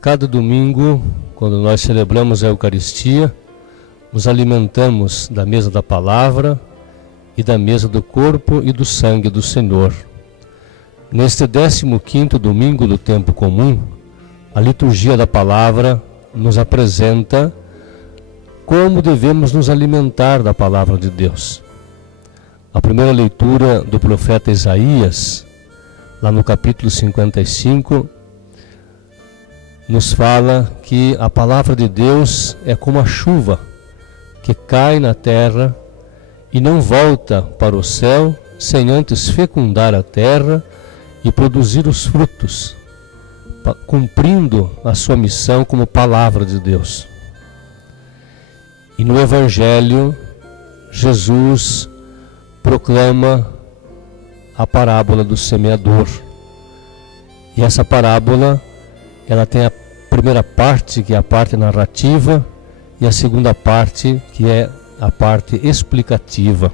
cada domingo, quando nós celebramos a Eucaristia, nos alimentamos da mesa da palavra e da mesa do corpo e do sangue do Senhor. Neste 15º domingo do tempo comum, a liturgia da palavra nos apresenta como devemos nos alimentar da palavra de Deus. A primeira leitura do profeta Isaías, lá no capítulo 55, nos fala que a palavra de Deus é como a chuva que cai na terra e não volta para o céu sem antes fecundar a terra e produzir os frutos, cumprindo a sua missão como palavra de Deus. E no Evangelho, Jesus proclama a parábola do semeador. E essa parábola, ela tem a primeira parte, que é a parte narrativa, e a segunda parte, que é a parte explicativa.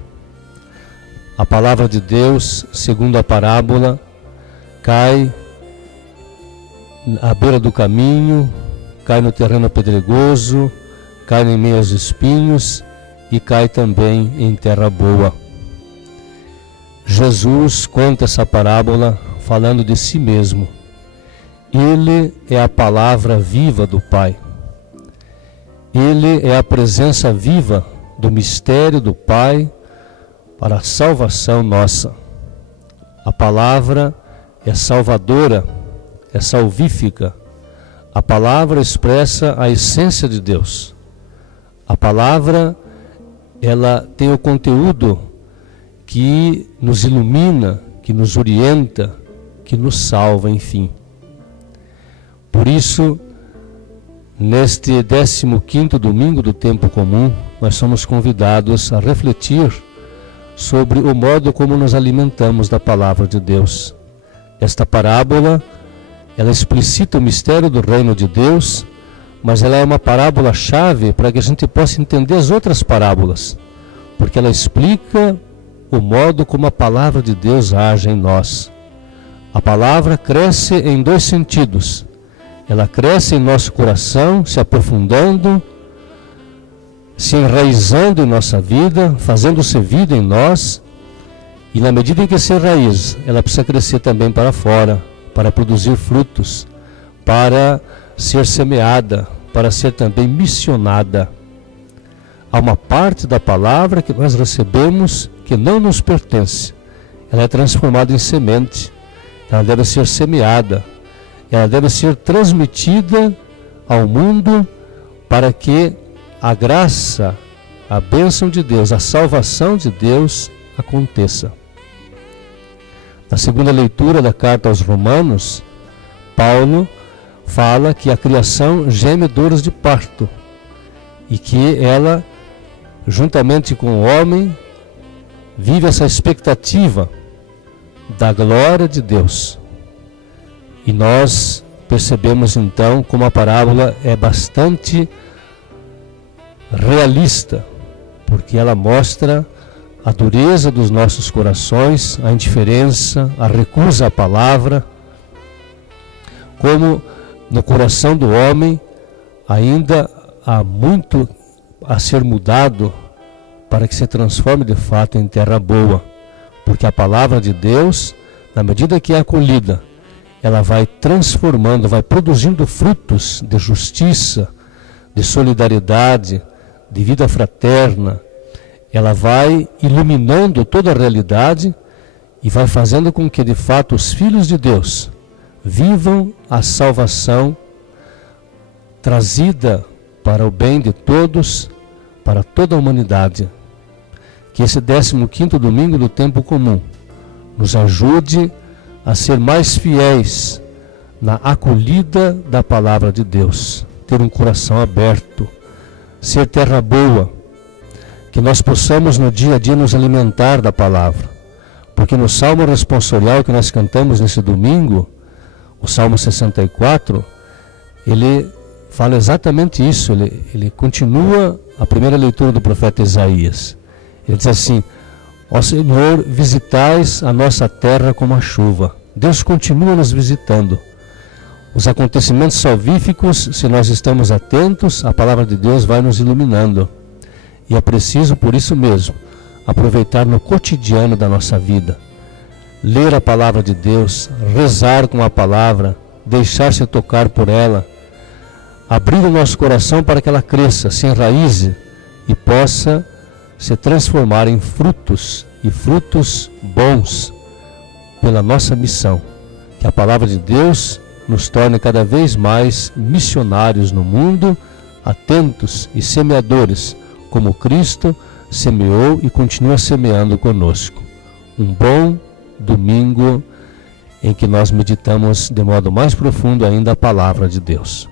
A palavra de Deus, segundo a parábola, cai à beira do caminho, cai no terreno pedregoso, cai em meio aos espinhos e cai também em terra boa. Jesus conta essa parábola falando de si mesmo. Ele é a palavra viva do Pai. Ele é a presença viva do mistério do Pai para a salvação nossa. A palavra é salvadora, é salvífica. A palavra expressa a essência de Deus. A palavra, ela tem o conteúdo que nos ilumina, que nos orienta, que nos salva, enfim. Por isso, neste 15º domingo do tempo comum, nós somos convidados a refletir sobre o modo como nos alimentamos da palavra de Deus. Esta parábola, ela explicita o mistério do reino de Deus, mas ela é uma parábola-chave para que a gente possa entender as outras parábolas, porque ela explica o modo como a palavra de Deus age em nós. A palavra cresce em dois sentidos. Ela cresce em nosso coração, se aprofundando, se enraizando em nossa vida, fazendo-se vida em nós, e na medida em que se enraiza, ela precisa crescer também para fora, para produzir frutos, para ser semeada, para ser também missionada. Há uma parte da palavra que nós recebemos que não nos pertence. Ela é transformada em semente. Ela deve ser semeada. Ela deve ser transmitida ao mundo para que a graça, a bênção de Deus, a salvação de Deus aconteça. Na segunda leitura da carta aos Romanos, Paulo fala que a criação geme dores de parto e que ela, juntamente com o homem, vive essa expectativa da glória de Deus. E nós percebemos então como a parábola é bastante realista, porque ela mostra a dureza dos nossos corações, a indiferença, a recusa à palavra, como no coração do homem ainda há muito a ser mudado para que se transforme de fato em terra boa, porque a palavra de Deus, na medida que é acolhida, ela vai transformando, vai produzindo frutos de justiça, de solidariedade, de vida fraterna. Ela vai iluminando toda a realidade e vai fazendo com que de fato os filhos de Deus vivam a salvação trazida para o bem de todos, para toda a humanidade. Que esse 15º domingo do tempo comum nos ajude a ser mais fiéis na acolhida da palavra de Deus, ter um coração aberto, ser terra boa, que nós possamos no dia a dia nos alimentar da palavra, porque no Salmo responsorial que nós cantamos nesse domingo, o Salmo 64, ele fala exatamente isso, ele continua a primeira leitura do profeta Isaías. Ele diz assim: ó Senhor, visitais a nossa terra como a chuva. Deus continua nos visitando. Os acontecimentos salvíficos, se nós estamos atentos, a palavra de Deus vai nos iluminando. E é preciso, por isso mesmo, aproveitar no cotidiano da nossa vida. Ler a palavra de Deus, rezar com a palavra, deixar-se tocar por ela, abrir o nosso coração para que ela cresça, se enraize e possa se transformar em frutos, e frutos bons, pela nossa missão. Que a palavra de Deus nos torne cada vez mais missionários no mundo, atentos e semeadores, como Cristo semeou e continua semeando conosco. Um bom domingo em que nós meditamos de modo mais profundo ainda a palavra de Deus.